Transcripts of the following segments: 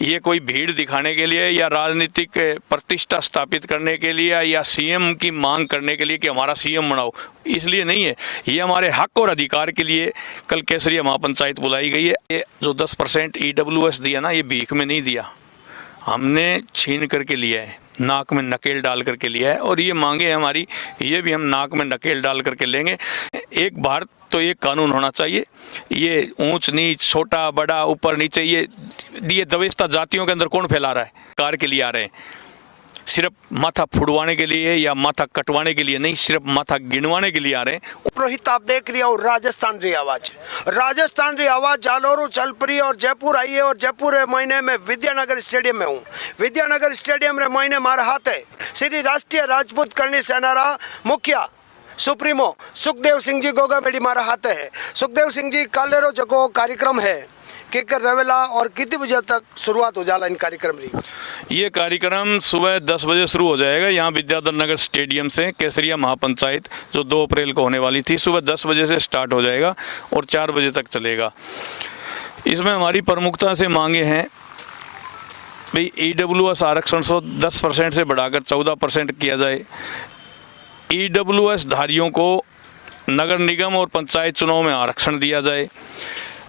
ये कोई भीड़ दिखाने के लिए या राजनीतिक प्रतिष्ठा स्थापित करने के लिए या सीएम की मांग करने के लिए कि हमारा सीएम बनाओ, इसलिए नहीं है। ये हमारे हक और अधिकार के लिए कल केसरिया महापंचायत बुलाई गई है। ये जो 10% EWS दिया ना, ये भीख में नहीं दिया, हमने छीन करके लिया है, नाक में नकेल डाल करके लिया है। और ये मांगे हमारी, ये भी हम नाक में नकेल डाल करके लेंगे। एक भारत तो एक कानून होना चाहिए। ये ऊंच नीच, छोटा बड़ा, ऊपर नीचे, ये दवेस्ता जातियों के अंदर कौन फैला रहा है? कार के लिए आ रहे हैं, सिर्फ माथा फुड़वाने के लिए या माथा कटवाने के लिए नहीं, सिर्फ माथा गिनवाने के लिए आ रहे हैं। रोहित, आप देख रहे हो राजस्थान री आवाज जालोरू चलपरी और जयपुर आई है। और जयपुर महीने में विद्यानगर स्टेडियम में हूँ। विद्यानगर स्टेडियम रे महीने मारा हाथ है श्री राष्ट्रीय राजपूत करणी सेना रा मुखिया सुप्रीमो सुखदेव सिंह जी गोगा बेड़ी मारा हाथ है। सुखदेव सिंह जी कालेरो जगो कार्यक्रम है केकर रवेला और कितने बजे तक शुरुआत हो जाला इन कार्यक्रम री? ये कार्यक्रम सुबह 10 बजे शुरू हो जाएगा यहाँ विद्याधर नगर स्टेडियम से। केसरिया महापंचायत जो 2 अप्रैल को होने वाली थी, सुबह 10 बजे से स्टार्ट हो जाएगा और 4 बजे तक चलेगा। इसमें हमारी प्रमुखता से मांगे हैं भाई EWS आरक्षण 10% से बढ़ाकर 14% किया जाए। EWS धारियों को नगर निगम और पंचायत चुनाव में आरक्षण दिया जाए।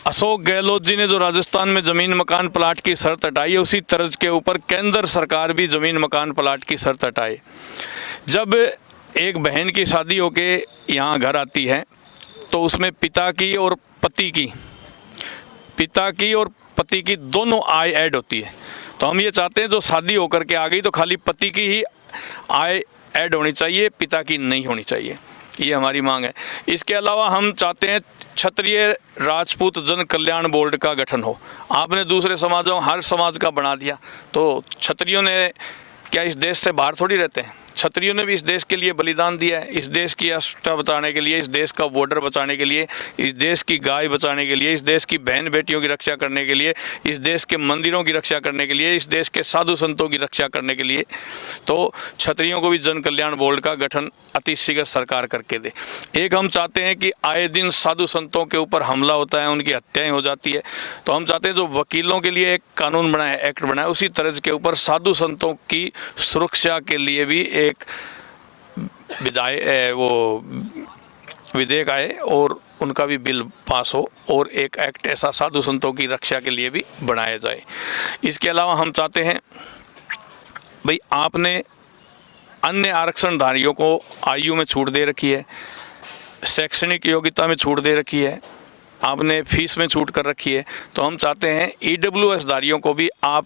अशोक गहलोत जी ने जो राजस्थान में ज़मीन मकान प्लाट की शर्त हटाई है, उसी तर्ज के ऊपर केंद्र सरकार भी ज़मीन मकान प्लाट की शर्त हटाए। जब एक बहन की शादी होके यहाँ घर आती है तो उसमें पिता की और पति की दोनों आय ऐड होती है। तो हम ये चाहते हैं जो शादी होकर के आ गई तो खाली पति की ही आय ऐड होनी चाहिए, पिता की नहीं होनी चाहिए। ये हमारी मांग है। इसके अलावा हम चाहते हैं क्षत्रिय राजपूत जन कल्याण बोर्ड का गठन हो। आपने दूसरे समाजों, हर समाज का बना दिया, तो क्षत्रियों ने क्या इस देश से बाहर थोड़ी रहते हैं? क्षत्रियों ने भी इस देश के लिए बलिदान दिया है, इस देश की अस्मिता बचाने के लिए, इस देश का बॉर्डर बचाने के लिए, इस देश की गाय बचाने के लिए, इस देश की बहन बेटियों की रक्षा करने के लिए, इस देश के मंदिरों की रक्षा करने के लिए, इस देश के साधु संतों की रक्षा करने के लिए। तो क्षत्रियों को भी जन कल्याण बोर्ड का गठन अति शीघ्र सरकार करके दे। एक हम चाहते हैं कि आए दिन साधु संतों के ऊपर हमला होता है, उनकी हत्याएं हो जाती है, तो हम चाहते हैं जो वकीलों के लिए एक कानून बनाए, एक्ट बनाए, उसी तरह के ऊपर साधु संतों की सुरक्षा के लिए भी एक विधेयक आए और उनका भी बिल पास हो और एक एक्ट ऐसा साधु संतों की रक्षा के लिए भी बनाया जाए। इसके अलावा हम चाहते हैं भाई, आपने अन्य आरक्षणधारियों को आयु में छूट दे रखी है, शैक्षणिक योग्यता में छूट दे रखी है, आपने फीस में छूट कर रखी है, तो हम चाहते हैं EWS धारियों को भी आप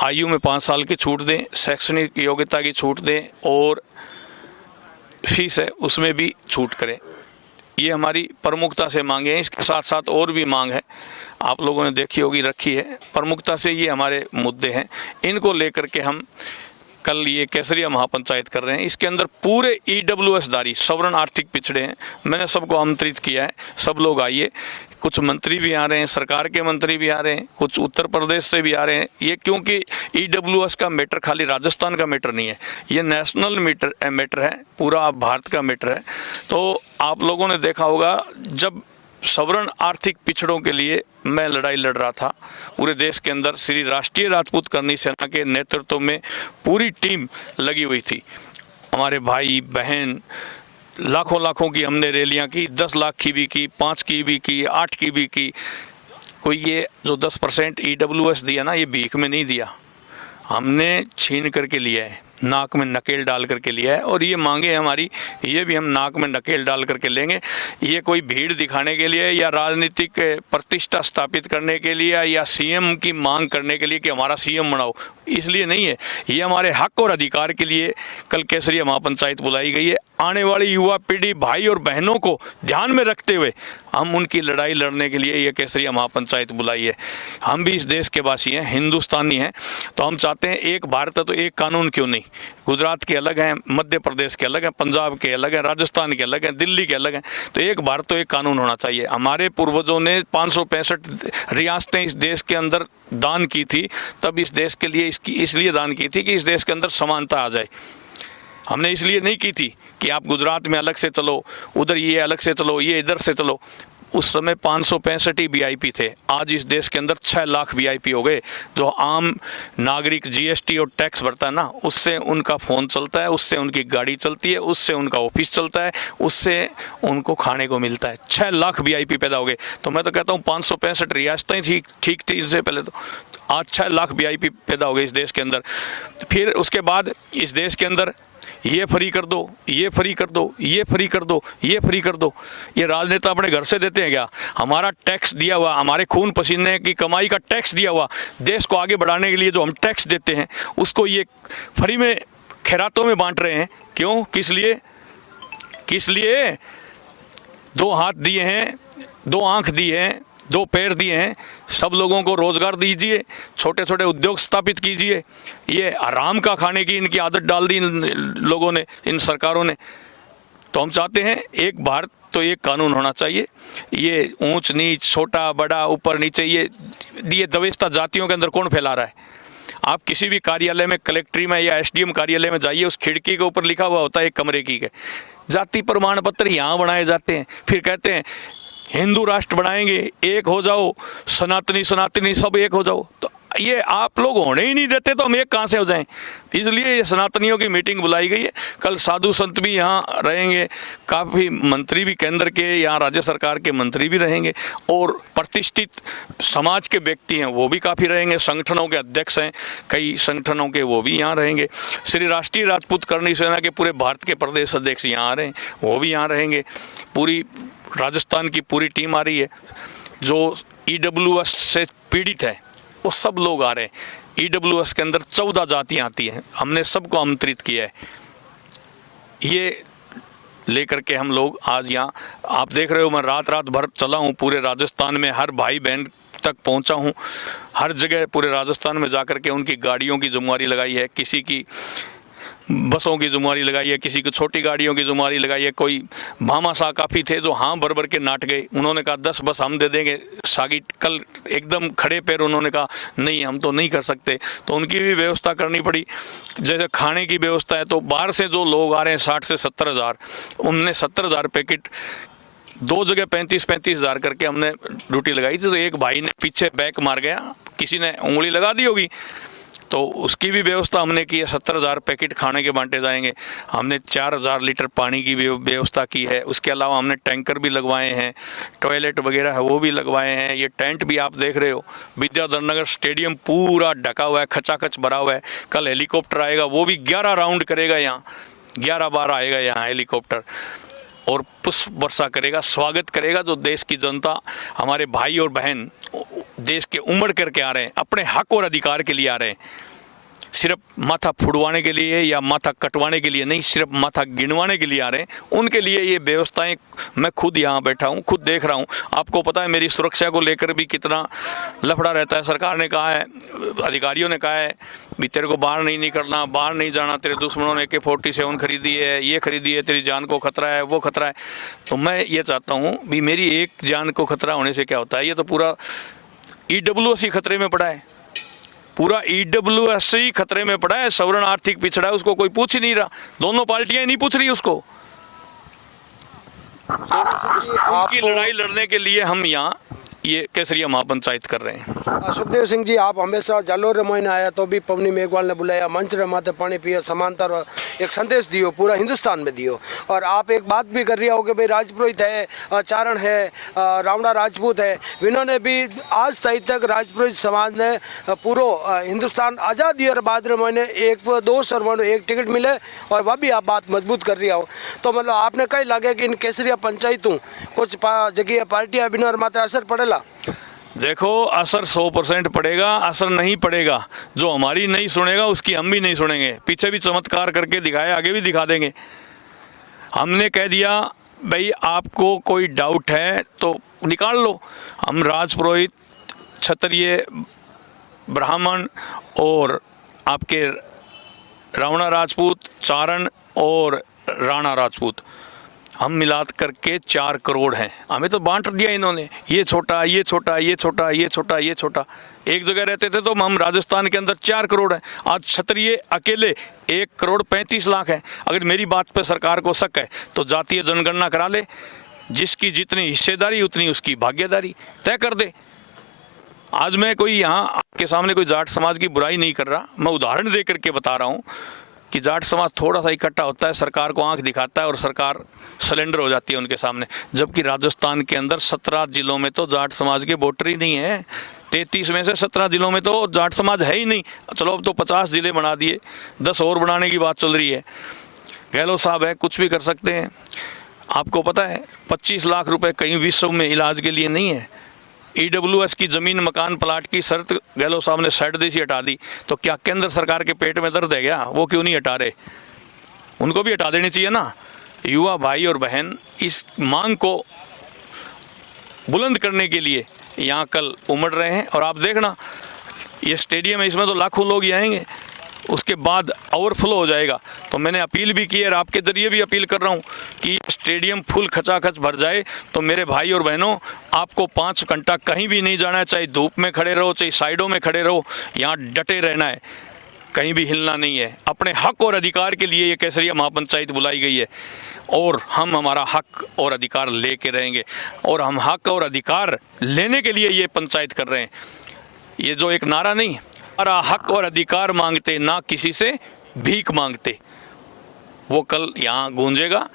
आयु में 5 साल की छूट दें, शैक्षणिक योग्यता की छूट दें और फीस है उसमें भी छूट करें। ये हमारी प्रमुखता से मांगे हैं। इसके साथ साथ और भी मांग है, आप लोगों ने देखी होगी, रखी है। प्रमुखता से ये हमारे मुद्दे हैं, इनको लेकर के हम कल ये केसरिया महापंचायत कर रहे हैं। इसके अंदर पूरे EWS धारी सवर्ण आर्थिक पिछड़े हैं। मैंने सबको आमंत्रित किया है, सब लोग आइए। कुछ मंत्री भी आ रहे हैं, सरकार के मंत्री भी आ रहे हैं, कुछ उत्तर प्रदेश से भी आ रहे हैं। ये क्योंकि EWS का मैटर खाली राजस्थान का मैटर नहीं है, ये नेशनल मैटर है, पूरा भारत का मैटर है। तो आप लोगों ने देखा होगा, जब सवर्ण आर्थिक पिछड़ों के लिए मैं लड़ाई लड़ रहा था पूरे देश के अंदर, श्री राष्ट्रीय राजपूत करणी सेना के नेतृत्व में पूरी टीम लगी हुई थी। हमारे भाई बहन, लाखों की हमने रैलियां की, 10 लाख की भी की, 5 की भी की, 8 की भी की। कोई ये जो 10% EWS दिया ना, ये भीख में नहीं दिया, हमने छीन करके लिया है, नाक में नकेल डाल करके लिया है। और ये मांगे हमारी, ये भी हम नाक में नकेल डाल करके लेंगे। ये कोई भीड़ दिखाने के लिए या राजनीतिक प्रतिष्ठा स्थापित करने के लिए या सीएम की मांग करने के लिए कि हमारा सीएम बनाओ, इसलिए नहीं है। ये हमारे हक और अधिकार के लिए कल केसरिया महापंचायत बुलाई गई है। आने वाली युवा पीढ़ी, भाई और बहनों को ध्यान में रखते हुए हम उनकी लड़ाई लड़ने के लिए ये केसरिया महापंचायत बुलाई है। हम भी इस देश के वासी हैं, हिंदुस्तानी हैं, तो हम चाहते हैं एक भारत है तो एक कानून क्यों नहीं। गुजरात के अलग हैं, मध्य प्रदेश के अलग हैं, पंजाब के अलग हैं, राजस्थान के अलग हैं, दिल्ली के अलग हैं, तो एक भारत तो एक कानून होना चाहिए। हमारे पूर्वजों ने 565 रियासतें इस देश के अंदर दान की थी, तब इस देश के लिए इसलिए दान की थी कि इस देश के अंदर समानता आ जाए। हमने इसलिए नहीं की थी कि आप गुजरात में अलग से चलो, उधर ये अलग से चलो, ये इधर से चलो। उस समय 565 ही वीआईपी थे। आज इस देश के अंदर 6 लाख वीआईपी हो गए। जो आम नागरिक जीएसटी और टैक्स भरता है ना, उससे उनका फ़ोन चलता है, उससे उनकी गाड़ी चलती है, उससे उनका ऑफिस चलता है, उससे उनको खाने को मिलता है। 6 लाख वीआईपी पैदा हो गए। तो मैं तो कहता हूँ 565 रियासतें ठीक थी इससे पहले। तो आज 6 लाख वीआईपी पैदा हो गए इस देश के अंदर। फिर उसके बाद इस देश के अंदर ये फ्री कर दो, ये फ्री कर दो, ये फ्री कर दो, ये फ्री कर दो। ये राजनेता अपने घर से देते हैं क्या? हमारा टैक्स दिया हुआ, हमारे खून पसीने की कमाई का टैक्स दिया हुआ, देश को आगे बढ़ाने के लिए जो हम टैक्स देते हैं, उसको ये फ्री में खैरातों में बांट रहे हैं। क्यों? किस लिए? किस लिए? 2 हाथ दिए हैं, 2 आँख दी हैं, 2 पैर दिए हैं, सब लोगों को रोज़गार दीजिए, छोटे छोटे उद्योग स्थापित कीजिए। ये आराम का खाने की इनकी आदत डाल दी इन लोगों ने, इन सरकारों ने। तो हम चाहते हैं एक भारत तो एक कानून होना चाहिए। ये ऊंच नीच, छोटा बड़ा, ऊपर नीचे, ये दवेस्ता जातियों के अंदर कौन फैला रहा है? आप किसी भी कार्यालय में, कलेक्ट्री में या एसडीएम कार्यालय में जाइए, उस खिड़की के ऊपर लिखा हुआ होता है एक कमरे की के जाति प्रमाण पत्र यहाँ बनाए जाते हैं। फिर कहते हैं हिंदू राष्ट्र बनाएंगे, एक हो जाओ, सनातनी सब एक हो जाओ। तो ये आप लोग होने ही नहीं देते, तो हम एक कहाँ से हो जाएं? इसलिए ये सनातनियों की मीटिंग बुलाई गई है। कल साधु संत भी यहाँ रहेंगे, काफ़ी मंत्री भी केंद्र के, यहाँ राज्य सरकार के मंत्री भी रहेंगे, और प्रतिष्ठित समाज के व्यक्ति हैं वो भी काफ़ी रहेंगे। संगठनों के अध्यक्ष हैं कई संगठनों के, वो भी यहाँ रहेंगे। श्री राष्ट्रीय राजपूत करणी सेना के पूरे भारत के प्रदेश अध्यक्ष यहाँ आ रहे हैं, वो भी यहाँ रहेंगे। पूरी राजस्थान की पूरी टीम आ रही है। जो ईडब्ल्यूएस से पीड़ित है वो सब लोग आ रहे हैं। ईडब्ल्यूएस के अंदर 14 जातियाँ आती हैं, हमने सबको आमंत्रित किया है। ये लेकर के हम लोग आज यहाँ, आप देख रहे हो, मैं रात भर चला हूँ पूरे राजस्थान में, हर भाई बहन तक पहुँचा हूँ। हर जगह पूरे राजस्थान में जाकर के उनकी गाड़ियों की जुम्मेवारी लगाई है, किसी की बसों की जुम्मेवारी लगाई है, किसी को छोटी गाड़ियों की जुम्मेवारी लगाई है। कोई भामाशाह काफ़ी थे जो हाँ भर के नाट गए, उन्होंने कहा 10 बस हम दे देंगे। सागी कल एकदम खड़े पैर उन्होंने कहा नहीं, हम तो नहीं कर सकते। तो उनकी भी व्यवस्था करनी पड़ी। जैसे खाने की व्यवस्था है, तो बाहर से जो लोग आ रहे हैं 60 से 70 हज़ार, उनने 70 हज़ार पैकेट 2 जगह 35 हज़ार करके हमने ड्यूटी लगाई थी। तो एक भाई ने पीछे बैक मार गया, किसी ने उंगली लगा दी होगी, तो उसकी भी व्यवस्था हमने की है। 70 हज़ार पैकेट खाने के बांटे जाएंगे। हमने 4000 लीटर पानी की व्यवस्था की है। उसके अलावा हमने टैंकर भी लगवाए हैं, टॉयलेट वगैरह है वो भी लगवाए हैं। ये टेंट भी आप देख रहे हो, विद्याधर नगर स्टेडियम पूरा ढका हुआ है, खचाखच भरा हुआ है। कल हेलीकॉप्टर आएगा, वो भी 11 राउंड करेगा, यहाँ 11 बार आएगा यहाँ हेलीकॉप्टर, और पुष्प वर्षा करेगा, स्वागत करेगा। जो देश की जनता, हमारे भाई और बहन देश के उमड़ करके आ रहे हैं, अपने हक और अधिकार के लिए आ रहे हैं। सिर्फ माथा फुड़वाने के लिए या माथा कटवाने के लिए नहीं, सिर्फ माथा गिनवाने के लिए आ रहे हैं। उनके लिए ये व्यवस्थाएं, मैं खुद यहाँ बैठा हूँ, खुद देख रहा हूँ। आपको पता है मेरी सुरक्षा को लेकर भी कितना लफड़ा रहता है। सरकार ने कहा है, अधिकारियों ने कहा है भी तेरे को बाहर नहीं निकलना, बाहर नहीं जाना, तेरे दुश्मनों ने AK-47 खरीदी है, ये खरीदी है, तेरी जान को खतरा है, वो खतरा है। तो मैं ये चाहता हूँ भी मेरी एक जान को खतरा होने से क्या होता है? ये तो पूरा EWS ही खतरे में पड़ा है, पूरा EWS ही खतरे में पड़ा है। सवर्ण आर्थिक पिछड़ा है, उसको कोई पूछ ही नहीं रहा, दोनों पार्टियां नहीं पूछ रही उसको। तो उनकी लड़ाई लड़ने के लिए हम यहाँ ये केसरिया महापंचायत कर रहे हैं। सुखदेव सिंह जी, आप हमेशा जालोर रे महीने आया तो भी पवनी मेघवाल ने बुलाया, मंच रे माथे पानी पियो, समानता एक संदेश दियो, पूरा हिंदुस्तान में दियो। और आप एक बात भी कर रही हो कि भाई राजपुरोहित है, चारण है, रावणा राजपूत है, इन्होंने भी आज तक राजपुरोहित समाज ने पूरा हिंदुस्तान आज़ाद दिया बाद रे महीने 1-2 सरवण एक टिकट मिले, और वह भी आप बात मजबूत कर रही हो। तो मतलब आपने कहीं लगे कि इन केसरिया पंचायतों कुछ जगह पार्टियां बिना माथे असर पड़ेला? देखो, असर 100% पड़ेगा, असर नहीं पड़ेगा जो हमारी नहीं सुनेगा उसकी हम भी नहीं सुनेंगे। पीछे भी चमत्कार करके दिखाए, आगे भी दिखा देंगे। हमने कह दिया भाई आपको कोई डाउट है तो निकाल लो। हम राजपुरोहित, क्षत्रिय, ब्राह्मण और आपके रावणा राजपूत, चारण और राणा राजपूत, हम मिला करके 4 करोड़ हैं। हमें तो बांट दिया इन्होंने, ये छोटा, ये छोटा, ये छोटा, ये छोटा, ये छोटा। एक जगह रहते थे तो हम राजस्थान के अंदर 4 करोड़ हैं। आज क्षत्रिय अकेले 1 करोड़ 35 लाख है। अगर मेरी बात पे सरकार को शक है तो जातीय जनगणना करा ले, जिसकी जितनी हिस्सेदारी उतनी उसकी भागीदारी तय कर दे। आज मैं कोई यहाँ आपके सामने कोई जाट समाज की बुराई नहीं कर रहा, मैं उदाहरण दे करके बता रहा हूँ कि जाट समाज थोड़ा सा इकट्ठा होता है, सरकार को आंख दिखाता है और सरकार सरेंडर हो जाती है उनके सामने। जबकि राजस्थान के अंदर 17 जिलों में तो जाट समाज के वोटर ही नहीं है। 33 में से 17 जिलों में तो जाट समाज है ही नहीं। चलो अब तो 50 जिले बना दिए, 10 और बनाने की बात चल रही है। गहलोत साहब है, कुछ भी कर सकते हैं। आपको पता है 25 लाख रुपए कहीं विश्व में इलाज के लिए नहीं है। EWS की ज़मीन मकान प्लाट की शर्त गहलोत साहब ने सेट देसी हटा दी, तो क्या केंद्र सरकार के पेट में दर्द है क्या? वो क्यों नहीं हटा रहे? उनको भी हटा देनी चाहिए ना। युवा भाई और बहन इस मांग को बुलंद करने के लिए यहाँ कल उमड़ रहे हैं। और आप देखना ये स्टेडियम है, इसमें तो लाखों लोग ही आएंगे, उसके बाद ओवरफ्लो हो जाएगा। तो मैंने अपील भी की है और आपके ज़रिए भी अपील कर रहा हूँ कि स्टेडियम फुल खचाखच भर जाए। तो मेरे भाई और बहनों, आपको 5 घंटा कहीं भी नहीं जाना है, चाहे धूप में खड़े रहो चाहे साइडों में खड़े रहो, यहाँ डटे रहना है, कहीं भी हिलना नहीं है। अपने हक और अधिकार के लिए ये केसरिया महापंचायत बुलाई गई है और हम हमारा हक और अधिकार लेके रहेंगे। और हम हक और अधिकार लेने के लिए ये पंचायत कर रहे हैं। ये जो एक नारा नहीं, हमारा हक और अधिकार मांगते ना किसी से भीख मांगते, वो कल यहाँ गूंजेगा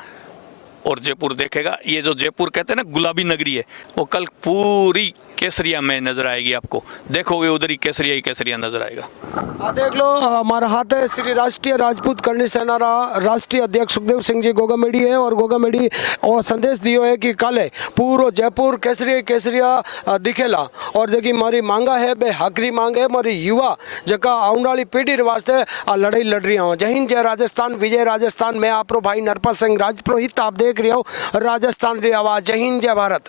और जयपुर देखेगा। ये जो जयपुर कहते हैं ना गुलाबी नगरी है, वो कल पूरी केसरिया में नजर आएगी। आपको देखोगे उधर ही केसरिया नजर आएगा। देख लो, हमारा हाथ है श्री राष्ट्रीय राजपूत करणी सेना राष्ट्रीय अध्यक्ष सुखदेव सिंह जी गोगामेडी है। और गोगामेडी और संदेश दियो है कि काले पूरो जयपुर केसरिया दिखेला। और जकी मारी मांगा है बे हकरी मांग है, मारी युवा जका आने वाली पीढ़ी वास्ते आ लड़ाई लड़ रही हूँ। जय हिंद, जय राजस्थान, विजय राजस्थान। मैं आपरो भाई नरपत सिंह राजपुरोहित, आप देख रहे हो राजस्थान री आवाज। जय हिंद, जय भारत।